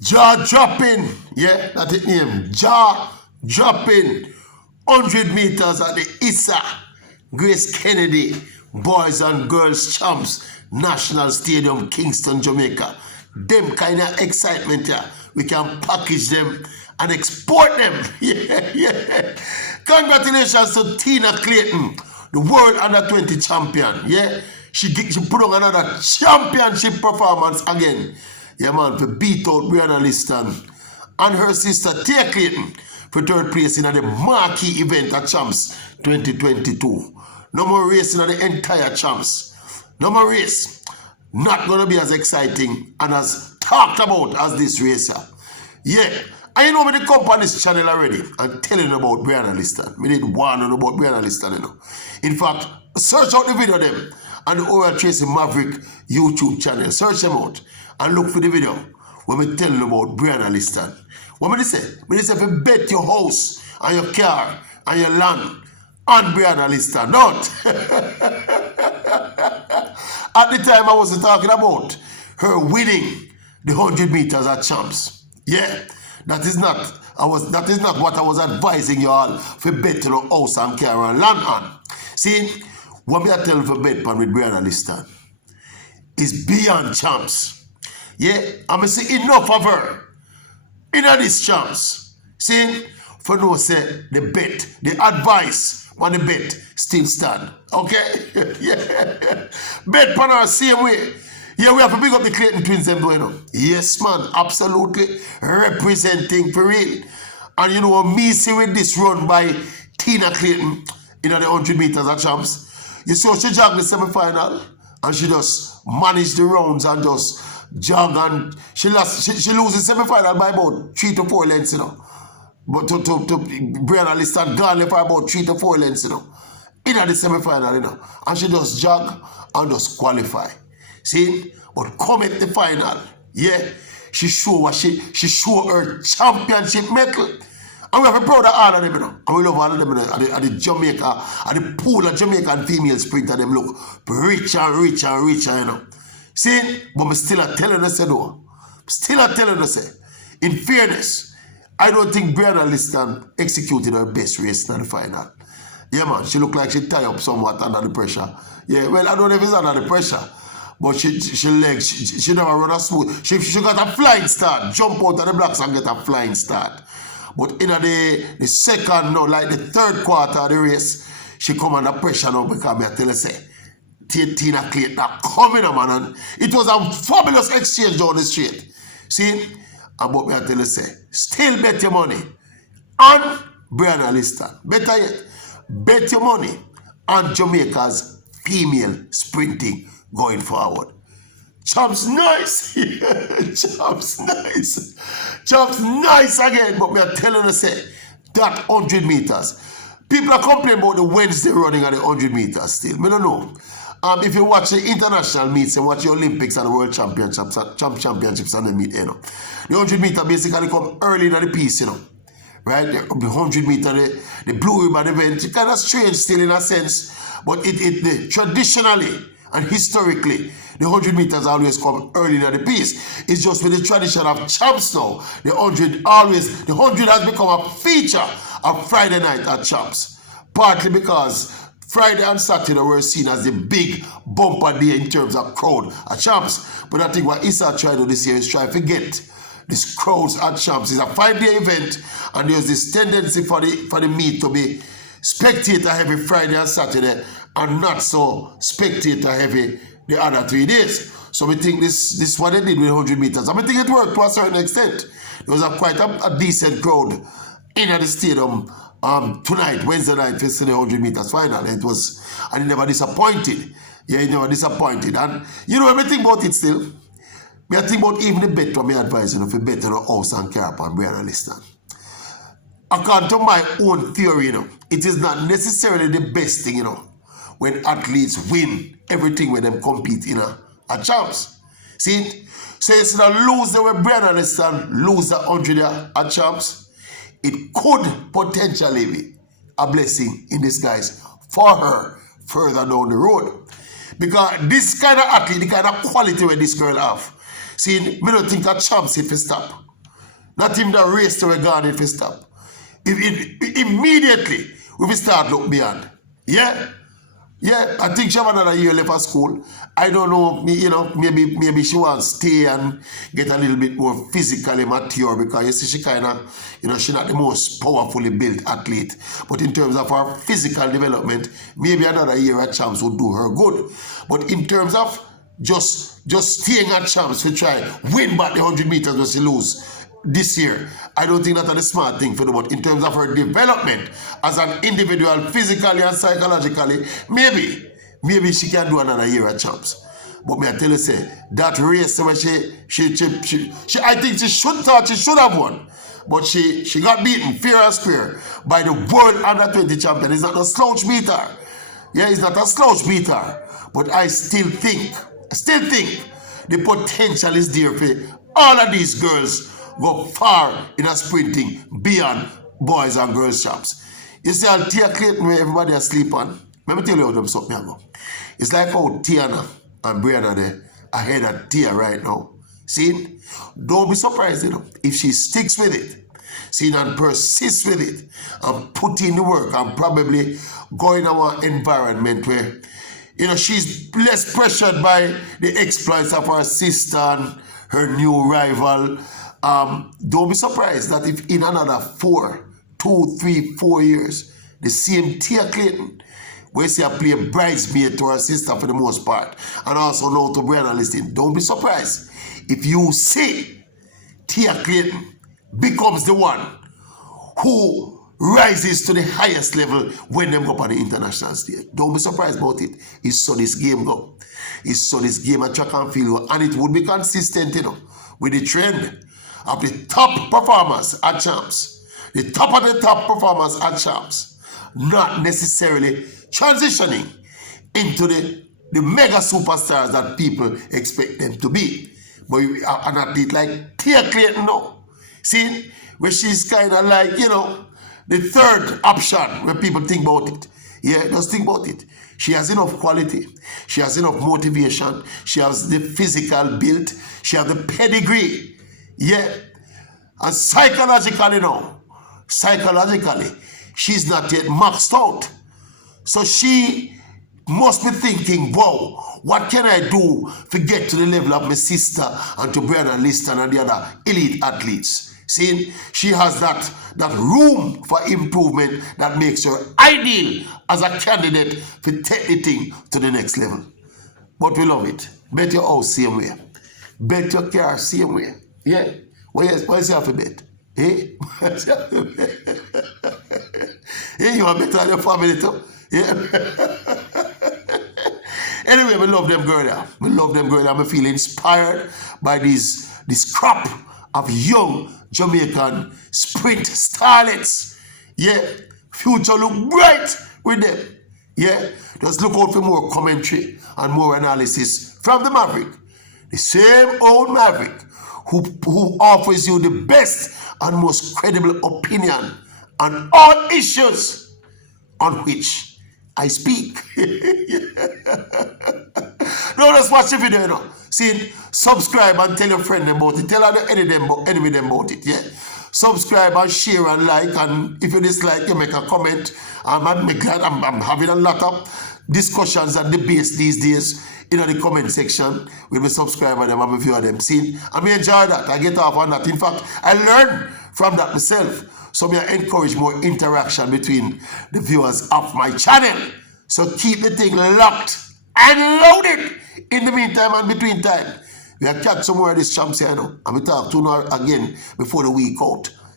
Jaw dropping, yeah, that's it name. Jaw dropping 100 meters at the ISA Grace Kennedy Boys and Girls Champs National Stadium, Kingston, Jamaica. Them kind of excitement, yeah. We can package them and export them. Yeah. Congratulations to Tina Clayton, the world under 20 champion. Yeah. She put on another championship performance again. Yeah, man, to beat out Brianna Lyston and her sister Tia Clayton for third place in the marquee event at Champs 2022. No more racing at the entire Champs. No more race. Not going to be as exciting and as talked about as this racer. Yeah. And you know me, they come on this channel already and telling about Brianna Lyston. We did warn on about Brianna Lyston, you know. In fact, search out the video of them on the Oral Tracy Maverick YouTube channel. Search them out and look for the video when we tell you about Brianna Lyston. What me say? Me say if you bet your house and your car and your land on Brianna Lyston, not. At the time I was talking about her winning the 100 meters at Champs. Yeah, that is not what I was advising you all for bet your house and car and land on. See, what me I tell you for bet pan with Brianna Lyston is beyond Champs. Yeah, I'm say enough of her in this Champs. See, for no say the bet, the advice on the bet still stand. Okay? Yeah. Bet pan her same way. Yeah, we have to pick up the Clayton twins them doing, you know. Yes, man, absolutely representing for real. And you know, me see with this run by Tina Clayton in the 100 meters at Champs. You saw she jogged the semi-final and she just managed the rounds and just jog, and she loses the semi-final by about 3 to 4 lengths, you know. But to Brianna Lyston gone for about 3 to 4 lengths, you know. In the semi-final, you know. And she just jog and just qualify. See? But come at the final, yeah, she show her championship medal. And we have a proud of all of them, you know. And we love all of them, you know. At the Jamaica, at the pool of Jamaican female sprinter, them look richer and richer and richer, you know. See? But I'm still telling us, though. Still telling us, in fairness, I don't think Brianna Lyston executed her best race in the final. Yeah, man, she looked like she tied up somewhat under the pressure. Yeah, well, I don't know if it's under the pressure. But she never run a smooth. She got a flying start. Jump out of the blocks and get a flying start. But in the second, no, like the third quarter of the race, she come under pressure now because I tell you, say, Tina Clayton coming on, man. And it was a fabulous exchange down the street. See? And but I tell you, say, still bet your money on Brianna Lyston. Better yet, bet your money on Jamaica's female sprinting going forward. Champs nice. Champs nice. Champs nice again. But we are telling us, say, that 100 meters. People are complaining about the Wednesday running at the 100 meters still. I don't know. If you watch the international meets and watch the Olympics and the World Championships, championships and the meet, you know, the 100 meter basically come early in the piece, you know. Right? The 100 meter, the blue ribbon event, it's kind of strange still in a sense. But traditionally and historically, the 100 meters always come early in the piece. It's just with the tradition of Champs now. The 100 has become a feature of Friday night at Champs. Partly because Friday and Saturday were seen as the big bumper day in terms of crowd at Champs. But I think what Issa tried to do this year is try to forget this crowds at Champs. It's a 5-day event, and there's this tendency for the meet to be spectator heavy Friday and Saturday, and not so spectator heavy the other 3 days. So we think this is what they did with 100 meters. I think it worked to a certain extent. There was quite a decent crowd in the stadium tonight, Wednesday night, for the 100 meters final. And it never disappointed. Yeah, it never disappointed. And you know, when we think about it still, we are thinking about even the bet what me advise, you know, for bet on house and car upon Brianna Lyston. According to my own theory, you know, it is not necessarily the best thing, you know, when athletes win everything when them compete in a Champs. See? So instead of losing when Brianna Lyston lose the 100 at Champs, it could potentially be a blessing in disguise for her further down the road. Because this kind of athlete, the kind of quality where this girl have, see, me don't think a Champs if you stop. Not even the race to regard if we stop. Immediately, we will start look beyond. Yeah? Yeah, I think she have another year left at school. I don't know, maybe she wants to stay and get a little bit more physically mature because you see she kind of, she's not the most powerfully built athlete. But in terms of her physical development, maybe another year at Champs would do her good. But in terms of just staying at Champs to try win back the 100 meters when she lose this year, I don't think that's a smart thing for the. But in terms of her development as an individual, physically and psychologically, maybe she can do another year at Champs. But me I tell you, say that race where she I think she should have won, but she got beaten fair and square by the world under 20 champion. It's not a slouch beater. Yeah, it's not a slouch beater. But I still think the potential is there for all of these girls go far in a sprinting beyond boys and girls champs. You see, I'll Tia Clayton where everybody asleep on. Let me tell you how them something I go. It's like how Tiana and Brianna there ahead of Tia right now. See? Don't be surprised, if she sticks with it. See, and persists with it and put in the work and probably go in our environment where she's less pressured by the exploits of her sister and her new rival. Don't be surprised that if in another 2, 3, 4 years, the same Tia Clayton, where she play bridesmaid to her sister for the most part, and also now to Brianna Lyston, don't be surprised if you see Tia Clayton becomes the one who rises to the highest level when them go up on the international stage. Don't be surprised about it. It's so this game go. It's so this game at track and field, and it would be consistent, with the trend of the top performers at Champs. The top of the top performers at Champs. Not necessarily transitioning into the mega superstars that people expect them to be. But an athlete like Tia Clayton now, see, where she's kind of like, the third option when people think about it. Yeah, just think about it. She has enough quality. She has enough motivation. She has the physical build. She has the pedigree. Yeah. And psychologically, she's not yet maxed out. So she must be thinking, wow, what can I do to get to the level of my sister and to Brianna Lyston and the other elite athletes? See, she has that room for improvement that makes her ideal as a candidate for take the thing to the next level. But we love it. Bet your house same way. Bet your car same way. Yeah. What is your alphabet? Eh? Yeah, you want to bet on your family too? Yeah. Anyway, we love them girl there. We love them girl there. I feel inspired by this crop of young Jamaican sprint starlets. Yeah. Future look bright with them. Yeah. Just look out for more commentary and more analysis from the Maverick. The same old Maverick who offers you the best and most credible opinion on all issues on which I speak. No, just watch the video, See, subscribe and tell your friend about it. Tell enemy them about it, yeah? Subscribe and share and like, and if you dislike, you make a comment. I'm having a lot of discussions and debates these days in the comment section with my subscriber them and a few of them. See, I enjoy that. I get off on that. In fact, I learn from that myself. So I encourage more interaction between the viewers of my channel. So keep the thing locked and loaded. In the meantime and between time, we have catch some more of this champs here now. And we talk to now again before the week out.